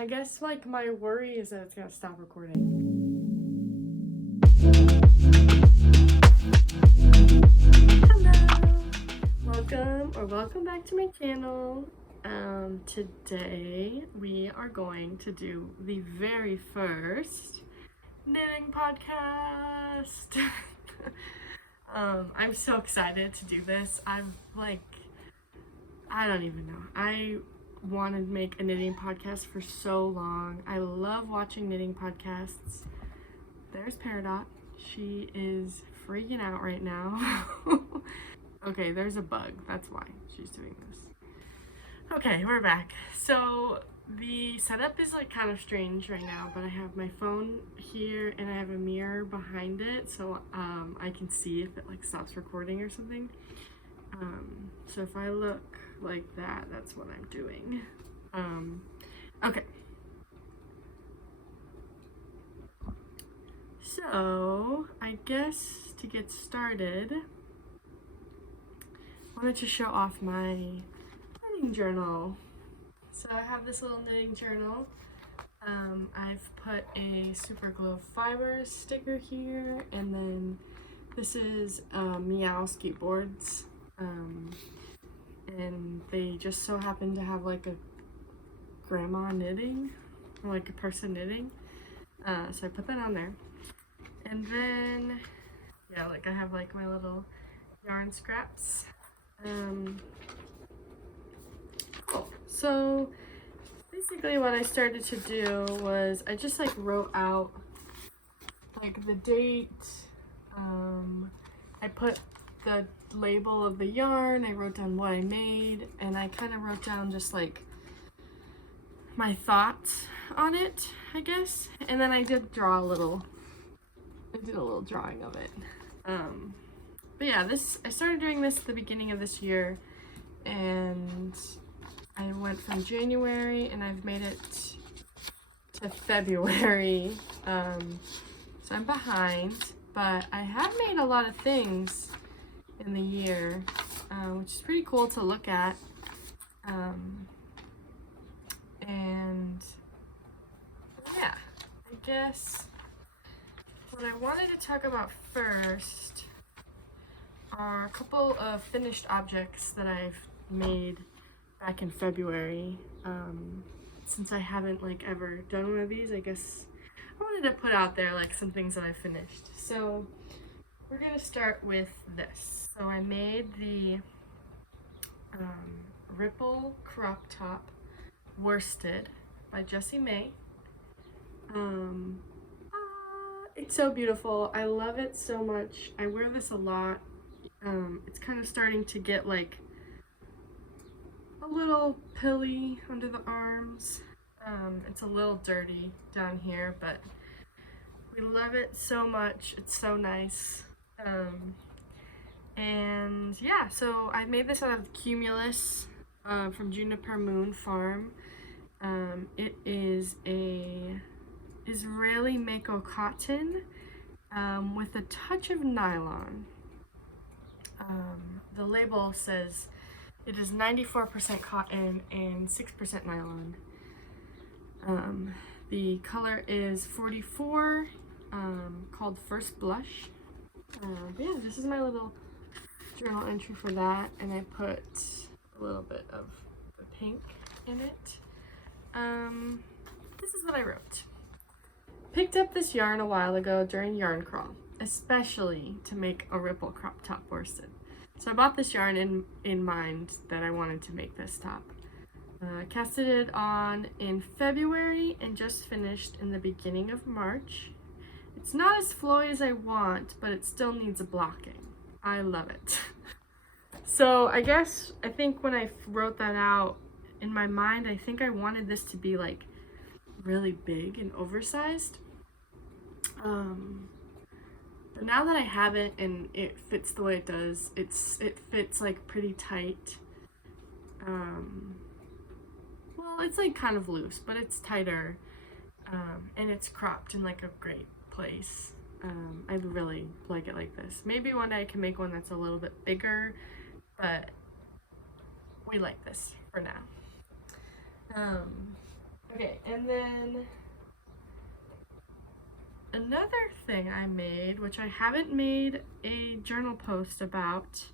I guess like my worry is that it's gonna stop recording. Hello, welcome back to my channel. Today we are going to do the very first knitting podcast. I'm so excited to do this. I don't even know. I wanted to make a knitting podcast for so long. I love watching knitting podcasts. There's Peridot. She is freaking out right now. Okay, there's a bug. That's why she's doing this. Okay, we're back. So the setup is like kind of strange right now, but I have my phone here and I have a mirror behind it, so I can see if it like stops recording or something. So if I look like that, that's what I'm doing. Okay. So I guess to get started, I wanted to show off my knitting journal. So I have this little knitting journal. I've put a Super Glow Fibers sticker here, and then this is Meow skateboards. And they just so happen to have like a grandma knitting, or like a person knitting. So I put that on there. And then, yeah, like I have like my little yarn scraps. Cool. So basically what I started to do was I just like wrote out like the date. I put the label of the yarn, I wrote down what I made, and I kind of wrote down just like my thoughts on it, I guess. And then I did draw a little, drawing of it. But yeah, I started doing this at the beginning of this year, and I went from January and I've made it to February. So I'm behind, but I have made a lot of things in the year, which is pretty cool to look at. And yeah, I guess what I wanted to talk about first are a couple of finished objects that I've made back in February. Since I haven't like ever done one of these, I guess I wanted to put out there like some things that I finished. So we're gonna start with this. So I made the Ripple Crop Top Worsted by Jessie May. It's so beautiful. I love it so much. I wear this a lot. It's kind of starting to get like a little pilly under the arms. It's a little dirty down here, but we love it so much. It's so nice. And yeah, so I made this out of Cumulus from Juniper Moon Farm. It is a Israeli Mako cotton with a touch of nylon. The label says it is 94% cotton and 6% nylon. The color is 44, called First Blush. But yeah, this is my little journal entry for that, and I put a little bit of the pink in it. This is what I wrote. Picked up this yarn a while ago during yarn crawl, especially to make a Ripple crop top worsted. So I bought this yarn in mind that I wanted to make this top. Casted it on in February and just finished in the beginning of March. It's not as flowy as I want, but it still needs a blocking. I love it. So I think when I wrote that out in my mind, I think I wanted this to be like really big and oversized. But now that I have it and it fits the way it does, it fits like pretty tight. Well, it's like kind of loose, but it's tighter, and it's cropped in like a great place. I really like it like this. Maybe one day I can make one that's a little bit bigger, but we like this for now. Okay, and then another thing I made, which I haven't made a journal post about,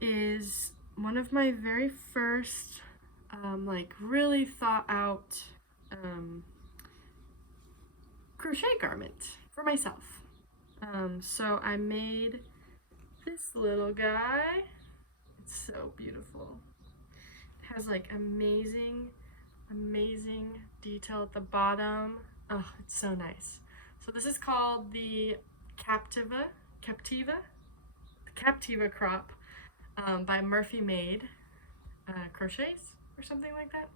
is one of my very first like really thought out crochet garment for myself. So I made this little guy. It's so beautiful. It has like amazing detail at the bottom. Oh, it's so nice. So this is called the Captiva crop by Murphy Made Crochets or something like that.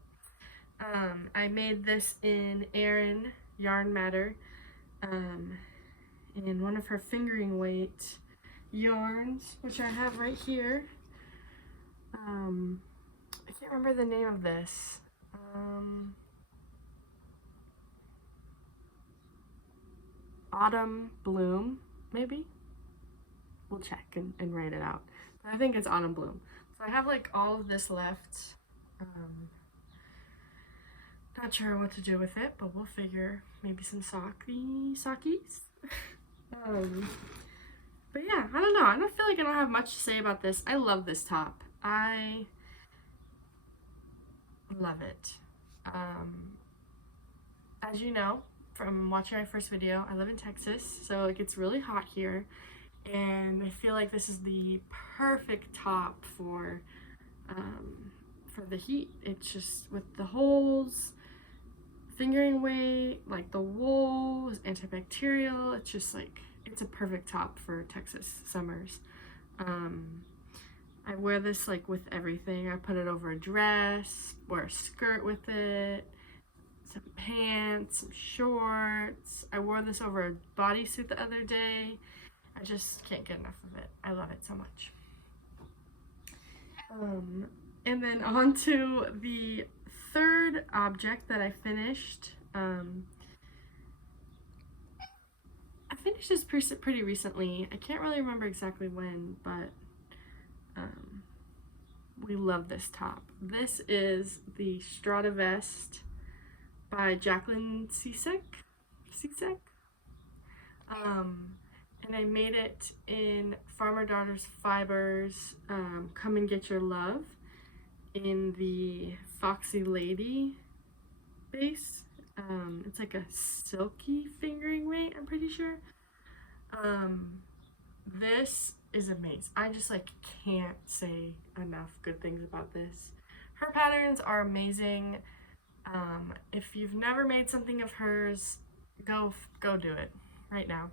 I made this in Erin Yarn Matter in one of her fingering weight yarns, which I have right here. I can't remember the name of this. Autumn Bloom, maybe? We'll check and write it out. But I think it's Autumn Bloom. So I have like all of this left. Not sure what to do with it, but we'll figure maybe some sockies. But yeah, I don't know. I don't feel like I don't have much to say about this. I love this top. I love it. As you know from watching my first video, I live in Texas, so it gets really hot here, and I feel like this is the perfect top for the heat. It's just with the holes, fingering weight, like the wool is antibacterial. It's just like, it's a perfect top for Texas summers. I wear this like with everything. I put it over a dress, wear a skirt with it, some pants, some shorts. I wore this over a bodysuit the other day. I just can't get enough of it. I love it so much. And then on to the third object that I finished. I finished this pretty recently. I can't really remember exactly when, but we love this top. This is the Strata Vest by Jacqueline Cicek. And I made it in Farmer Daughters Fibers Come and Get Your Love in the Foxy Lady base. It's like a silky fingering weight, I'm pretty sure. This is amazing. I just like can't say enough good things about this. Her patterns are amazing. If you've never made something of hers, go do it right now.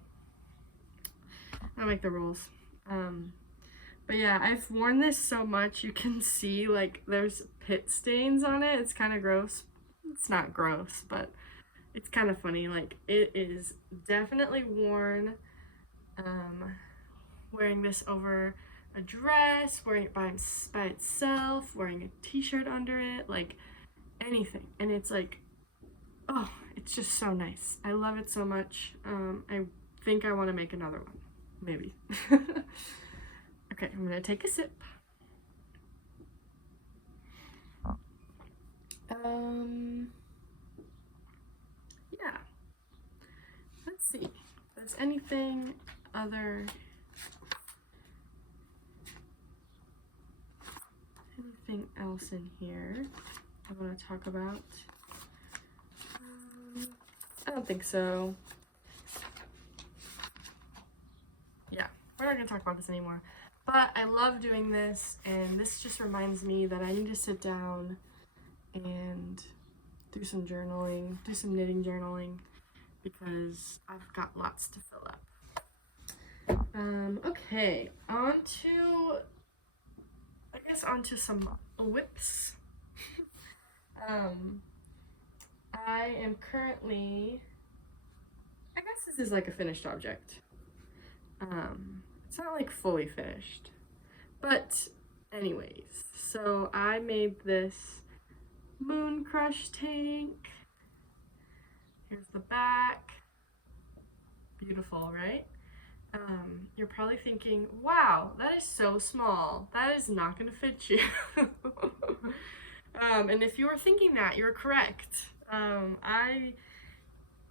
I like the rules. But yeah, I've worn this so much you can see like there's pit stains on it. It's kind of gross. It's not gross, but it's kind of funny. Like, it is definitely worn wearing this over a dress, wearing it by itself, wearing a t-shirt under it, like anything. And it's like, oh, it's just so nice. I love it so much. I think I want to make another one, maybe. Okay, I'm gonna take a sip. Yeah. Let's see. If there's anything else in here I want to talk about? I don't think so. Yeah, we're not gonna talk about this anymore. But I love doing this, and this just reminds me that I need to sit down and do some journaling, do some knitting journaling, because I've got lots to fill up. Okay, onto some whips. I am currently, I guess this is like a finished object. It's not like fully finished, but anyways, so I made this Moon Crush tank. Here's the back. Beautiful, right? You're probably thinking, wow, that is so small. That is not going to fit you. And if you were thinking that, you're correct. I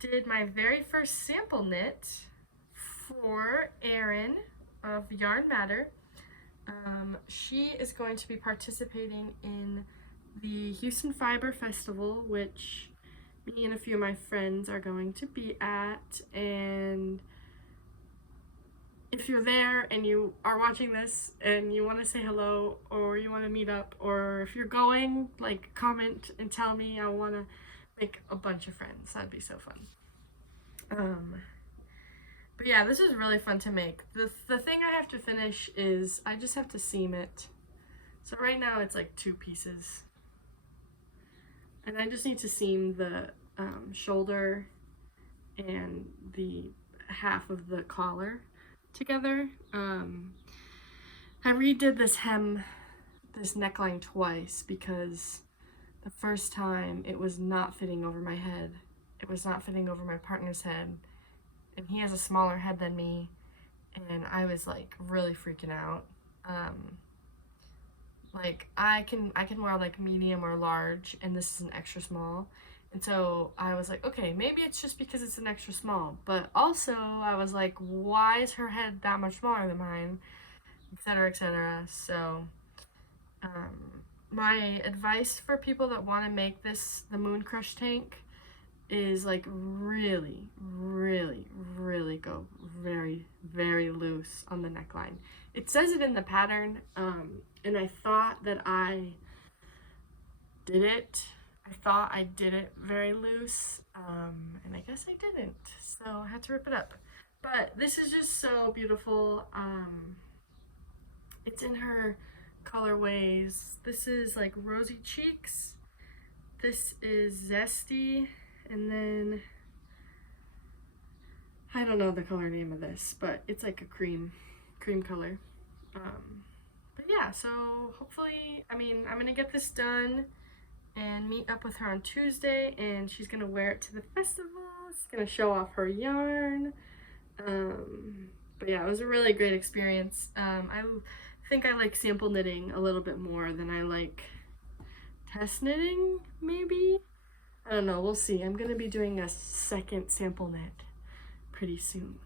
did my very first sample knit for Erin of Yarn Matter. She is going to be participating in the Houston Fiber Festival, which me and a few of my friends are going to be at. And if you're there and you are watching this and you want to say hello, or you want to meet up, or if you're going, like, comment and tell me. I want to make a bunch of friends. That'd be so fun. But yeah, this is really fun to make. The thing I have to finish is I just have to seam it. So right now it's like 2 pieces. And I just need to seam the shoulder and the half of the collar together. I redid this neckline twice because the first time it was not fitting over my head. It was not fitting over my partner's head. And he has a smaller head than me, and I was like really freaking out. Like I can wear like medium or large, and this is an extra small. And so I was like, okay, maybe it's just because it's an extra small. But also I was like, why is her head that much smaller than mine? Etc., etc. So my advice for people that want to make this the Moon Crush tank is like really go very, very loose on the neckline. It says it in the pattern, and I thought that I did it. I thought I did it very loose, and I guess I didn't, so I had to rip it up. But this is just so beautiful. It's in her colorways. This is like Rosy Cheeks. This is Zesty. And then, I don't know the color name of this, but it's like a cream color. But yeah, so hopefully, I mean, I'm gonna get this done and meet up with her on Tuesday, and she's gonna wear it to the festival. She's gonna show off her yarn. But yeah, it was a really great experience. I think I like sample knitting a little bit more than I like test knitting, maybe. I don't know, we'll see. I'm gonna be doing a second sample knit pretty soon.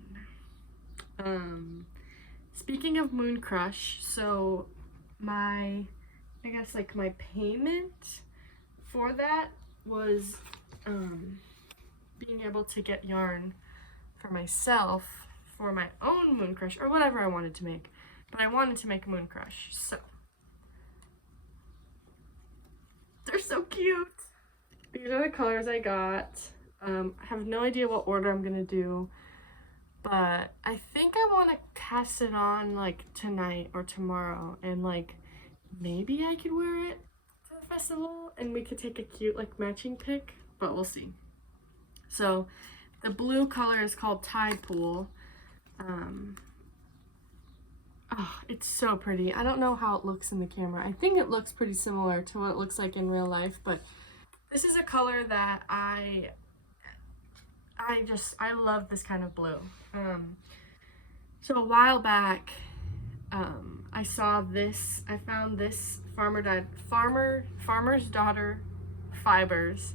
Speaking of Moon Crush, so I guess like my payment for that was being able to get yarn for myself for my own Moon Crush, or whatever I wanted to make. But I wanted to make a Moon Crush, so they're so cute. These are the colors I got. I have no idea what order I'm gonna do, but I think I want to cast it on like tonight or tomorrow, and like maybe I could wear it to the festival and we could take a cute like matching pic, but we'll see. So the blue color is called Tide Pool. Oh, it's so pretty. I don't know how it looks in the camera. I think it looks pretty similar to what it looks like in real life, but this is a color that I love this kind of blue. So a while back, I saw this, I found this Farmer's Daughter Fibers,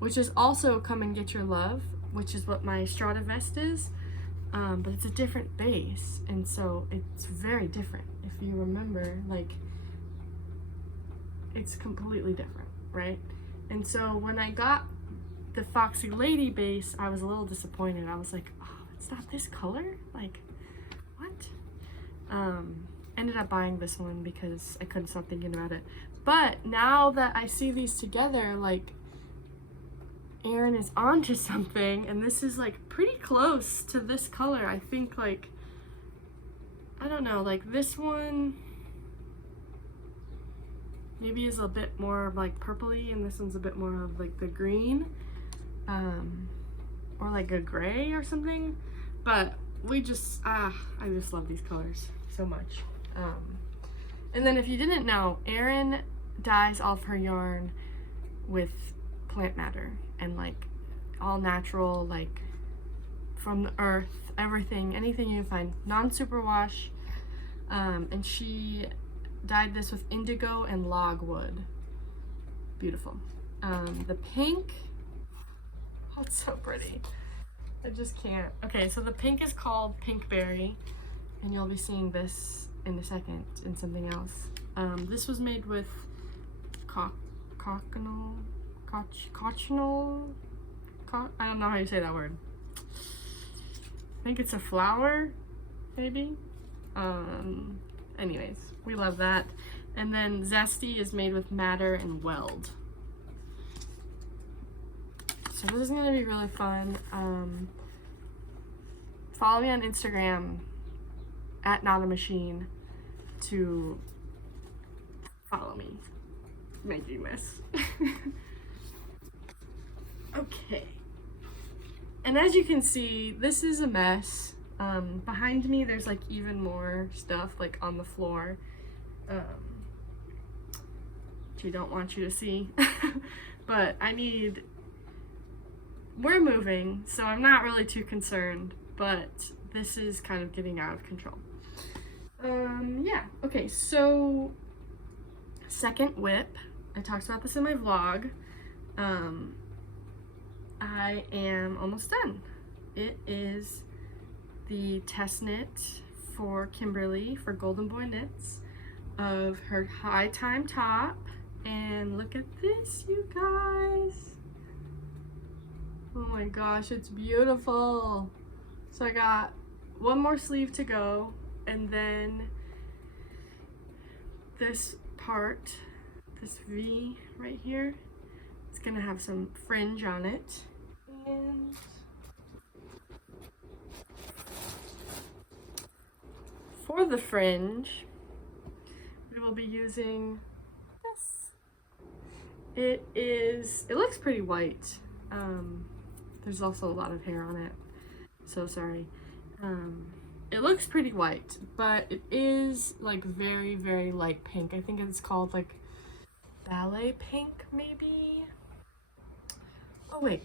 which is also Come and Get Your Love, which is what my Strata vest is, but it's a different base, and so it's very different. If you remember, like, it's completely different, right? And so when I got the Foxy Lady base, I was a little disappointed. I was like, oh, it's not this color? Like, what? Ended up buying this one because I couldn't stop thinking about it. But now that I see these together, like, Erin is onto something, and this is like pretty close to this color. I think, like, I don't know, like this one maybe is a bit more like purpley, and this one's a bit more of like the green, or like a gray or something. But we just I just love these colors so much. And then if you didn't know, Erin dyes all of her yarn with plant matter and like all natural, like from the earth, everything, anything you can find, non-superwash. And she dyed this with indigo and logwood. Beautiful. The pink Oh, it's so pretty. I just can't. Okay, so the pink is called Pink Berry, and you'll be seeing this in a second in something else. This was made with cochineal, I don't know how you say that word. I think it's a flower, maybe. Anyways, we love that. And then Zesty is made with Matter and Weld. So this is gonna be really fun. Follow me on Instagram at @notamachine to follow me making this. Okay. And as you can see, this is a mess. Behind me, there's like even more stuff like on the floor, which I don't want you to see. But we're moving, so I'm not really too concerned, but this is kind of getting out of control. Yeah, okay, so second whip. I talked about this in my vlog. I am almost done. It is the test knit for Kimberly for Golden Boy Knits of her High Time top. And look at this, you guys. Oh my gosh, it's beautiful. So I got one more sleeve to go, and then this part, this V right here, it's gonna have some fringe on it. And for the fringe, we will be using this. It looks pretty white. There's also a lot of hair on it, so sorry. It looks pretty white, but it is like very, very light pink. I think it's called like ballet pink, maybe? Oh wait,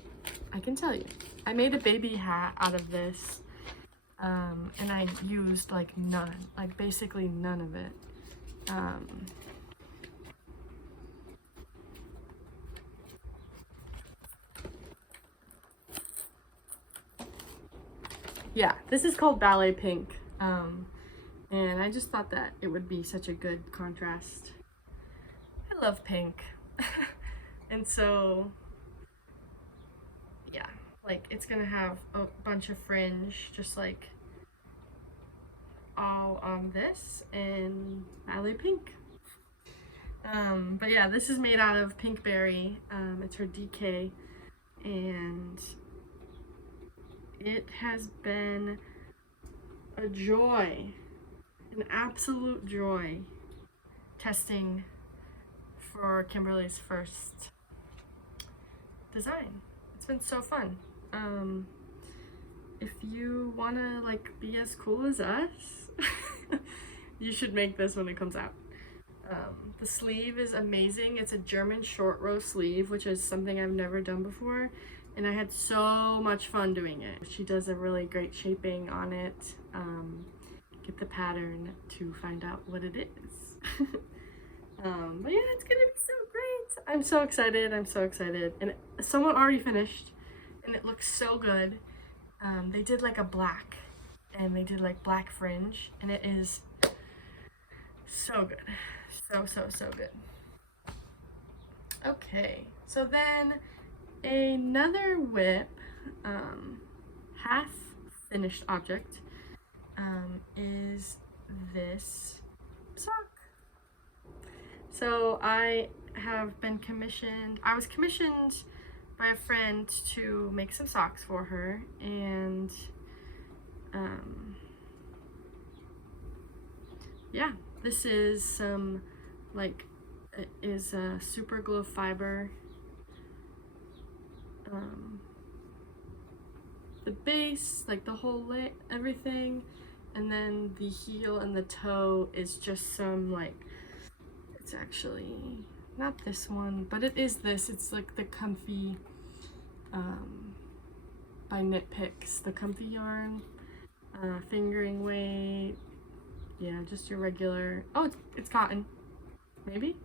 I can tell you. I made a baby hat out of this, and I used like basically none of it. Yeah, this is called ballet pink, and I just thought that it would be such a good contrast. I love pink. And so yeah, like it's gonna have a bunch of fringe just like all on this and ballet pink. But yeah, this is made out of Pink Berry. It's her DK, and it has been a joy, an absolute joy, testing for Kimberly's first design. It's been so fun. If you wanna like be as cool as us, you should make this when it comes out. The sleeve is amazing. It's a German short row sleeve, which is something I've never done before, and I had so much fun doing it. She does a really great shaping on it. Get the pattern to find out what it is. But yeah, it's gonna be so great. I'm so excited. I'm so excited. And someone already finished, and it looks so good. They did like a black, and they did like black fringe, and it is so good. So good. Okay, so then another whip, half finished object, is this sock. So I was commissioned by a friend to make some socks for her, and yeah, this is some like, it is a super glow fiber. The base, like the whole everything, and then the heel and the toe is just some like, it's actually not this one, but it is this. It's like the Comfy by Knit Picks, the Comfy yarn, fingering weight. Yeah, just your regular. Oh, it's cotton. Maybe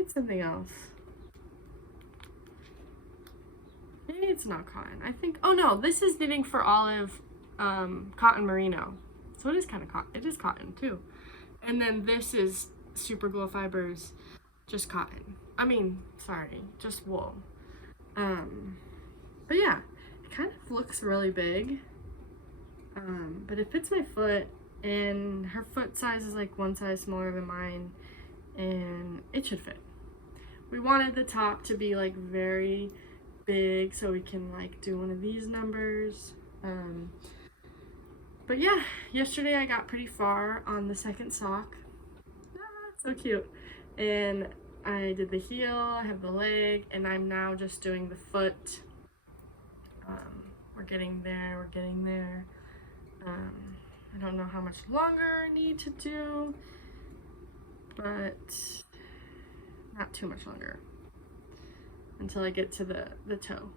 it's something else. Yeah, it's not cotton. I think, oh no, this is knitting for Olive cotton merino. So it is kind of cotton. It is cotton too. And then this is Super Glow Fibers, just cotton. I mean, sorry, just wool. But yeah, it kind of looks really big. But it fits my foot, and her foot size is like one size smaller than mine, and it should fit. We wanted the top to be like very big so we can like do one of these numbers. But yeah, yesterday I got pretty far on the second sock. So cute. And I did the heel, I have the leg, and I'm now just doing the foot. We're getting there, we're getting there. I don't know how much longer I need to do, but not too much longer until I get to the toe.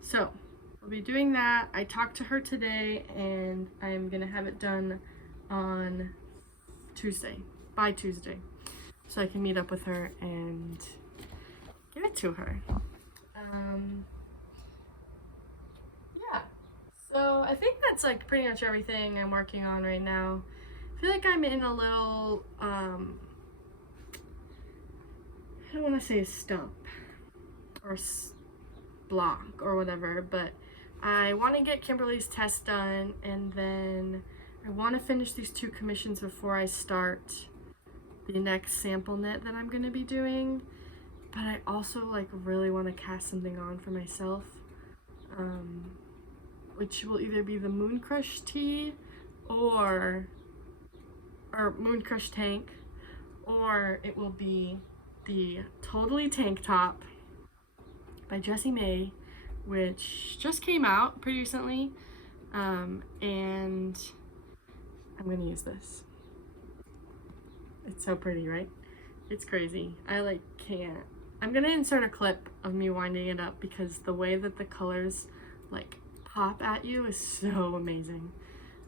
So we'll be doing that. I talked to her today, and I'm gonna have it done on Tuesday, by Tuesday, so I can meet up with her and give it to her. Yeah, so I think that's like pretty much everything I'm working on right now. I feel like I'm in a little, I don't want to say a stump or block or whatever, but I want to get Kimberly's test done, and then I want to finish these 2 commissions before I start the next sample knit that I'm going to be doing. But I also like really want to cast something on for myself, which will either be the Moon Crush tee or Moon Crush tank, or it will be the Totally Tank Top by Jessie May, which just came out pretty recently, and I'm gonna use this. It's so pretty, right? It's crazy. I like can't. I'm gonna insert a clip of me winding it up because the way that the colors like pop at you is so amazing.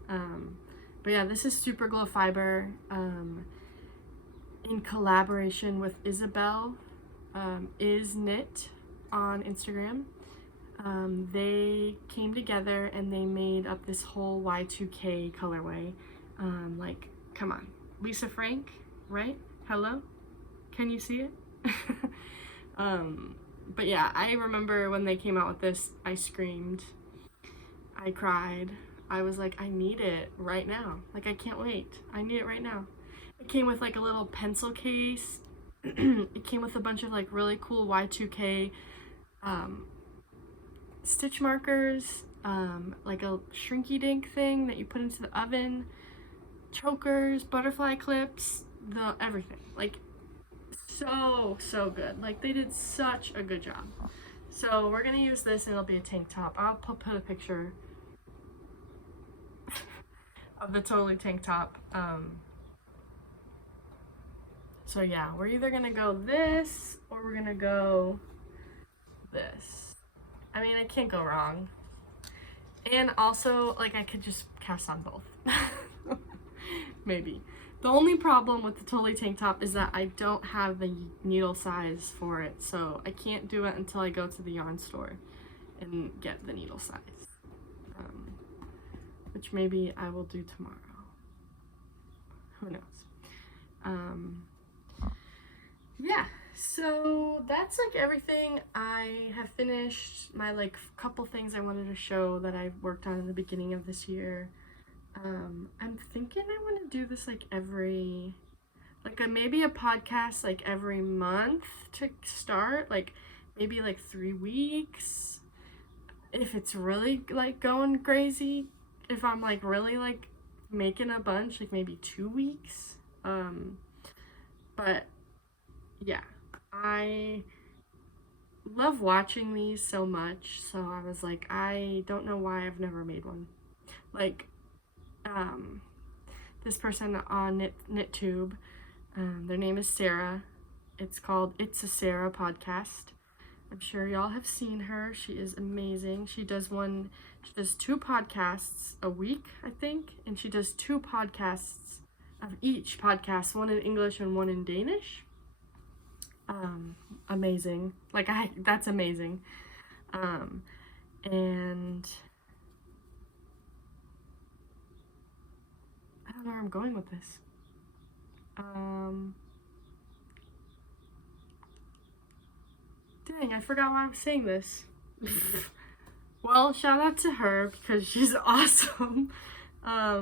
But yeah, this is Super Glow Fiber in collaboration with Isabel, Is Knit on Instagram. They came together and they made up this whole Y2K colorway. Like, come on, Lisa Frank, right? Hello? Can you see it? But yeah, I remember when they came out with this, I screamed, I cried. I was like, I need it right now. Like, I can't wait. I need it right now. It came with like a little pencil case. It came with a bunch of like really cool Y2K stitch markers, like a shrinky dink thing that you put into the oven, chokers, butterfly clips, everything. Like, so good. Like, they did such a good job. So we're gonna use this, and it'll be a tank top. I'll put a picture of the Totally Tank Top. So yeah, we're either gonna go this or we're gonna go this. I mean, I can't go wrong. And also, like, I could just cast on both. Maybe. The only problem with the Totally Tank Top is that I don't have the needle size for it, so I can't do it until I go to the yarn store and get the needle size. Which maybe I will do tomorrow. Who knows? Yeah, so that's like everything. I have finished my like couple things I wanted to show that I've worked on in the beginning of this year. I'm thinking I want to do this like maybe a podcast like every month to start, like maybe like 3 weeks if it's really like going crazy. If I'm like really like making a bunch, like maybe 2 weeks. But yeah, I love watching these so much, so I was like, I don't know why I've never made one. Like, this person on KnitTube, their name is Sarah. It's called It's a Sarah podcast. I'm sure y'all have seen her. She is amazing. She does 2 podcasts a week, I think, and she does 2 podcasts of each podcast, one in English and one in Danish. Amazing. Like, that's amazing. And I don't know where I'm going with this. Dang, I forgot why I was saying this. Well, shout out to her because she's awesome. I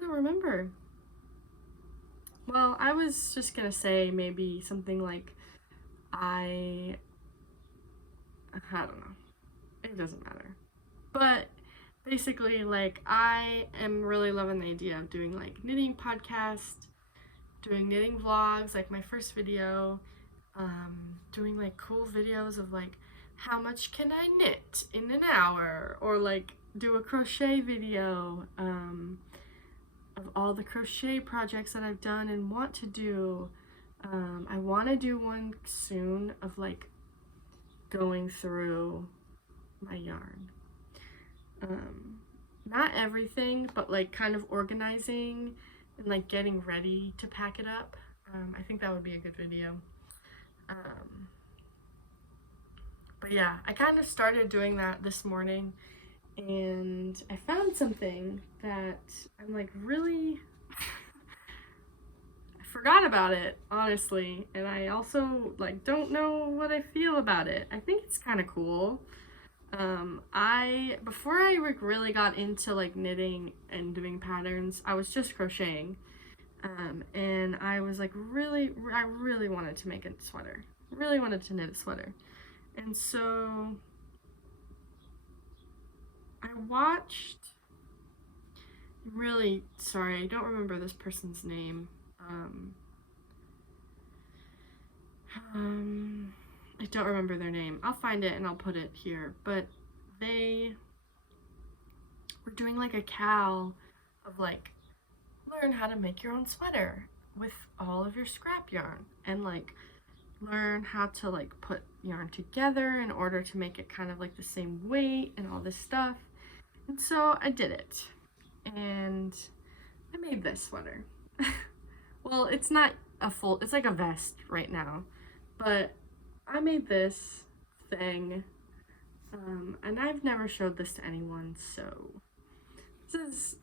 don't remember. Well, I was just gonna say maybe something like I don't know. It doesn't matter. But basically, like, I am really loving the idea of doing like knitting podcast, doing knitting vlogs, like my first video, doing like cool videos of like how much can I knit in an hour, or like do a crochet video of all the crochet projects that I've done and want to do. I want to do one soon of like going through my yarn. Not everything, but like kind of organizing and like getting ready to pack it up. I think that would be a good video. But yeah, I kind of started doing that this morning, and I found something that I'm like really I forgot about it, honestly, and I also like don't know what I feel about it. I think it's kind of cool. Before I really got into like knitting and doing patterns, I was just crocheting. And I was like I really wanted to make a sweater. Really wanted to knit a sweater. And so I watched, really sorry, I don't remember this person's name. I don't remember their name. I'll find it and I'll put it here. But they were doing like a cal of like, learn how to make your own sweater with all of your scrap yarn, and like learn how to like put yarn together in order to make it kind of like the same weight and all this stuff. And so I did it, and I made this sweater. Well, it's not a full, it's like a vest right now, but I made this thing, and I've never showed this to anyone, so this is,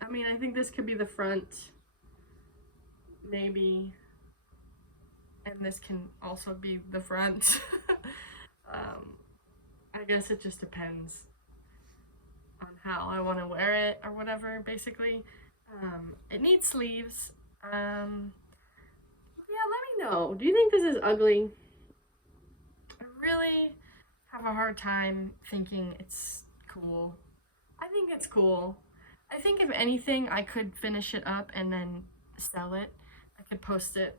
I mean, I think this could be the front, maybe, and this can also be the front. I guess it just depends on how I want to wear it or whatever, basically. It needs sleeves. Yeah, let me know. Do you think this is ugly? I really have a hard time thinking it's cool. I think it's cool. I think if anything, I could finish it up and then sell it. I could post it.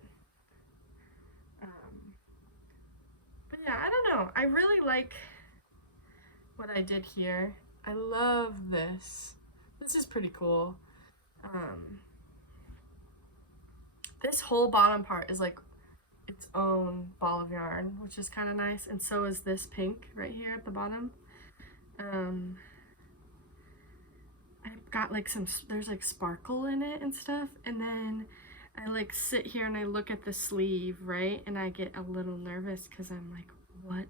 But yeah, I don't know. I really like what I did here. I love this. This is pretty cool. This whole bottom part is like its own ball of yarn, which is kind of nice. And so is this pink right here at the bottom. I've got like there's like sparkle in it and stuff. And then I like sit here and I look at the sleeve, right? And I get a little nervous because I'm like, what?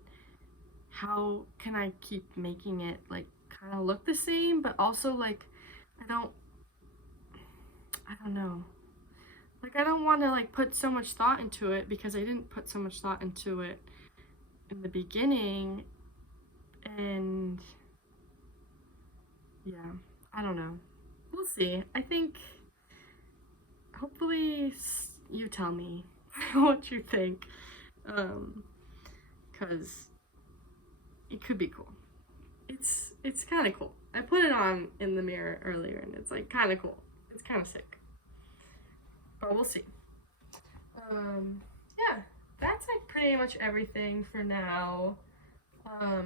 How can I keep making it like kind of look the same, but also like I don't know. Like, I don't want to like put so much thought into it, because I didn't put so much thought into it in the beginning. And yeah, I don't know. We'll see. I think hopefully you tell me what you think, because it could be cool. It's kind of cool. I put it on in the mirror earlier and it's like kind of cool. It's kind of sick. But we'll see. Yeah, that's like pretty much everything for now. I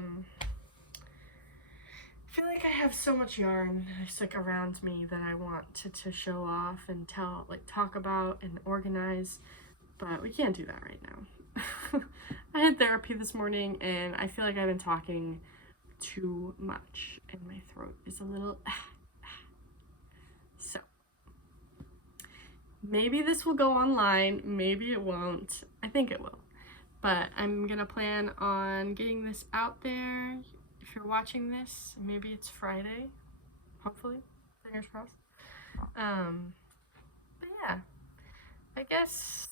feel like I have so much yarn just like around me that I want to show off and talk about and organize, but we can't do that right now. I had therapy this morning and I feel like I've been talking too much and my throat is a little so maybe this will go online, maybe it won't. I think it will. but I'm gonna plan on getting this out there. If you're watching this, maybe it's Friday, hopefully, fingers crossed. But yeah, I guess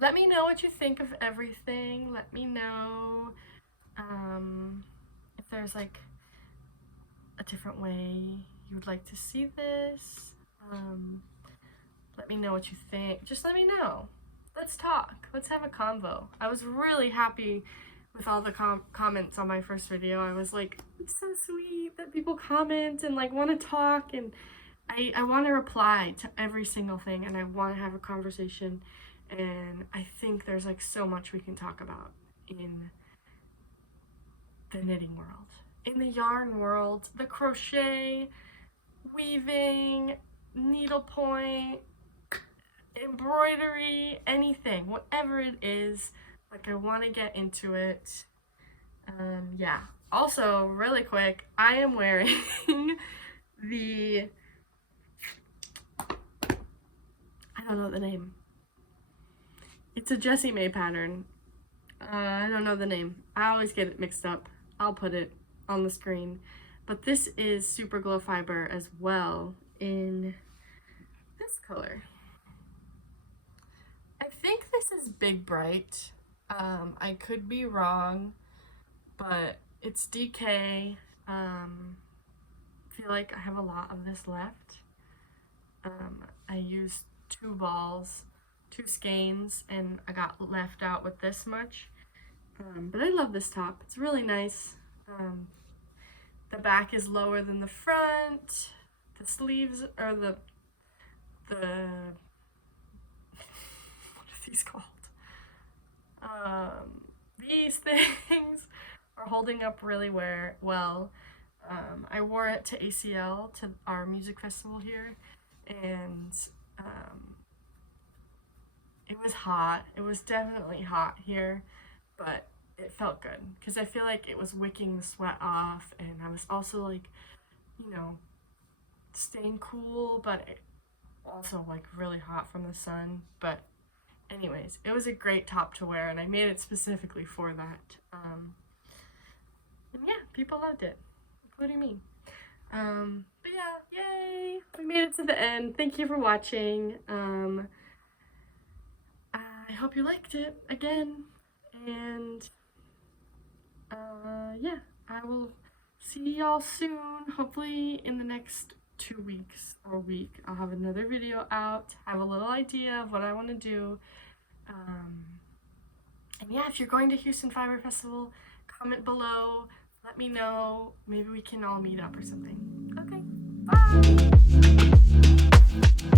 let me know what you think of everything. Let me know if there's like a different way you would like to see this. Let me know what you think. Just let me know. Let's talk. Let's have a convo. I was really happy with all the comments on my first video. I was like, it's so sweet that people comment and like want to talk, and I want to reply to every single thing, and I want to have a conversation, and I think there's like so much we can talk about in the knitting world, in the yarn world, the crochet, weaving, needlepoint, embroidery, anything, whatever it is. Like, I want to get into it. Yeah. Also, really quick, I am wearing the, I don't know the name. It's a Jessie May pattern. I don't know the name. I always get it mixed up. I'll put it on the screen. But this is Super Glow Fiber as well in this color. I think this is Big Bright. I could be wrong, but it's DK. I feel like I have a lot of this left. I used 2 balls, 2 skeins, and I got left out with this much. But I love this top. It's really nice. The back is lower than the front. The sleeves are the what are these called? These things are holding up really well. I wore it to ACL, to our music festival here, and it was hot. It was definitely hot here, but it felt good because I feel like it was wicking the sweat off, and I was also like, you know, staying cool, but also like really hot from the sun. But anyways, it was a great top to wear, and I made it specifically for that. And yeah, people loved it, including me. But yeah, yay! We made it to the end. Thank you for watching. I hope you liked it again, and yeah, I will see y'all soon. Hopefully in the next 2 weeks or week, I'll have another video out, have a little idea of what I want to do. And yeah, if you're going to Houston Fiber Festival, comment below, let me know. Maybe we can all meet up or something. Okay, bye!